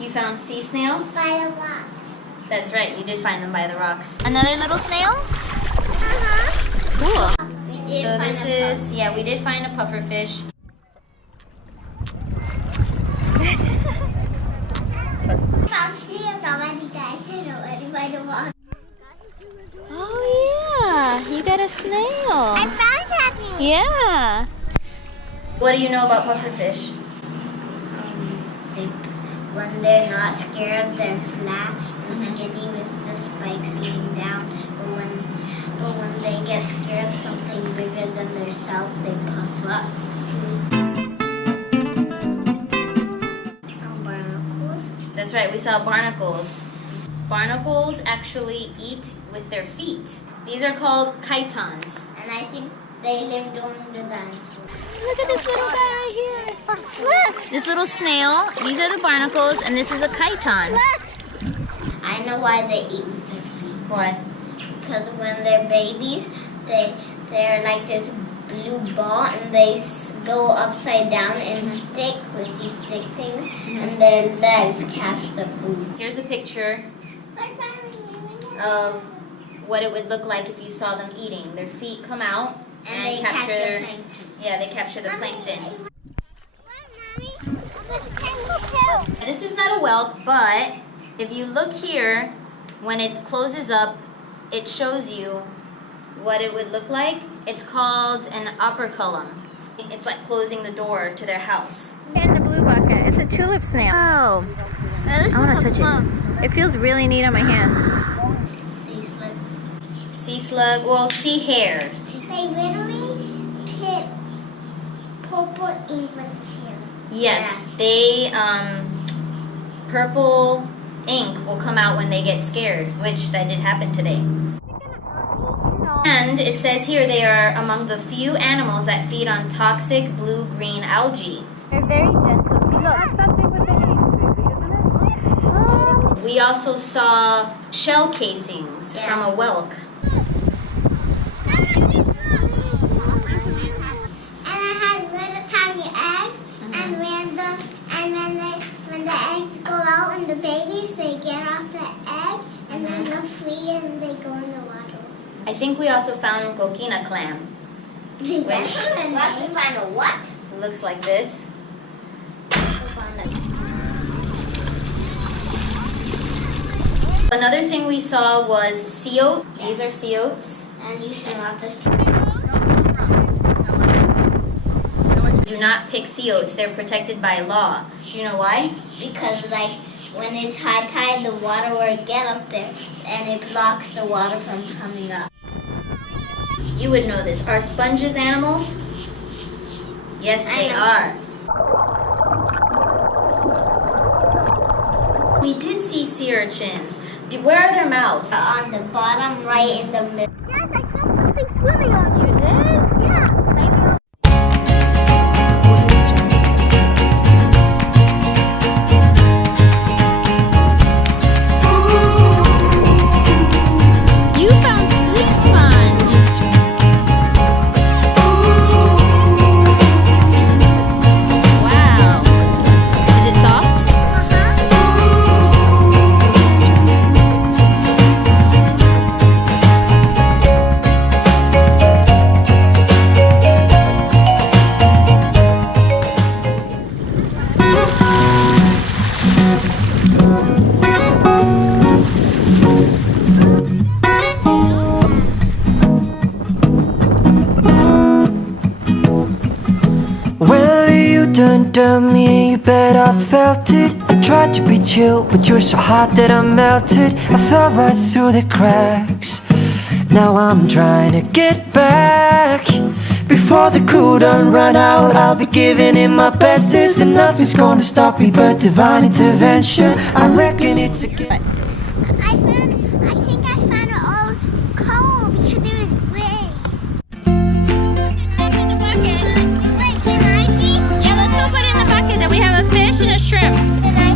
You found sea snails? By the rocks. That's right, you did find them by the rocks. Another little snail? Uh-huh. Cool. So this is, yeah, we did find a pufferfish. Found snails already, guys. Already by the rock. Oh yeah, you got a snail. I found something. Yeah. What do you know about pufferfish? When they're not scared, they're flat and skinny with the spikes leading down. But when they get scared, something bigger than their self, they puff up. Barnacles. That's right, we saw barnacles. Barnacles actually eat with their feet. These are called chitons. And I think they lived on the dinosaurs. Look at this little guy right here. Look! This little snail, these are the barnacles, and this is a chiton. Look! I know why they eat with their feet. What? Because when they're babies, they're like this blue ball, and they go upside down and stick with these stick things, and their legs catch the food. Here's a picture of what it would look like if you saw them eating. Their feet come out And they catch the plankton. Yeah, they capture the plankton. This is not a whelk, but if you look here, when it closes up, it shows you what it would look like. It's called an operculum. It's like closing the door to their house. In the blue bucket, it's a tulip snail. Oh, I want to touch it. It feels really neat on my hand. Sea slug. Sea slug, well, sea hare. They literally put purple ink with here. Yes, they, purple ink will come out when they get scared, which that did happen today. And it says here they are among the few animals that feed on toxic blue-green algae. They're very gentle. Look, something with the we also saw shell casings from a whelk. When the eggs go out and the babies, they get off the egg and then they're free and they go in the water. I think we also found coquina clam. Which we find a what? Looks like this. Another thing we saw was sea oat. These are sea oats. And you should not this. Do not pick sea oats. They're protected by law. Do you know why? Because like when it's high tide, the water will get up there and it blocks the water from coming up. You would know this. Are sponges animals? Yes, they are. We did see sea urchins. Where are their mouths? On the bottom right in the middle. Yes, I saw something swimming on You did? Yeah. You found sea sponge. Wow. Is it soft? Done done me, you bet I felt it. I tried to be chill, but you're so hot that I melted. I fell right through the cracks. Now I'm trying to get back. Before the cool done run out, I'll be giving it my best. There's nothing's gonna stop me but divine intervention. I reckon it's a gift. I think I found an old coal because it was gray. In the bucket. Wait, can I be? Yeah, let's go put it in the bucket. That we have a fish and a shrimp. Can I